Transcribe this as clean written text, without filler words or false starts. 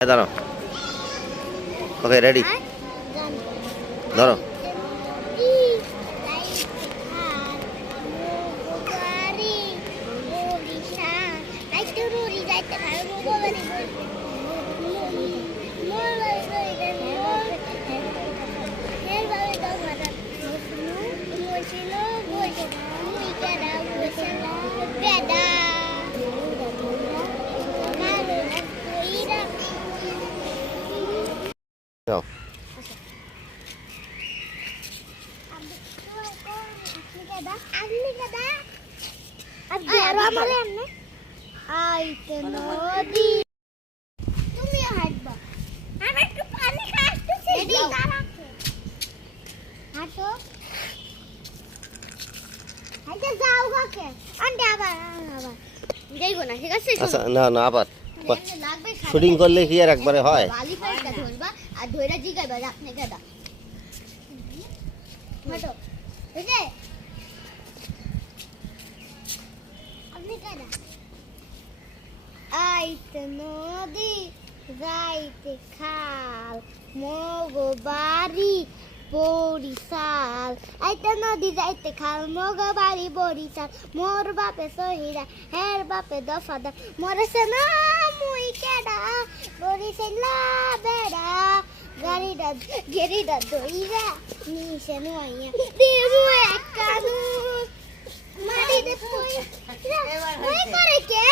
দাঁড়াও। Okay ready, ধরো। যাও। আচ্ছা, না না, আবার শুটিং করলে কি আর একবারে হয়? আইতে নদী যাইতে খাল মগো বাড়ি বরিশাল। আইতে নদী যাইতে খাল মগো বাড়ি বরিশাল। মোর বাপে সহিরা হের বাপে দফাদার মরেছে না মুই কেডা বরিশালা বেড়া গাড়িটা গেরিটা দইরা নিশে নইয়া দিমু এক কানু মারিতে তুই করে কে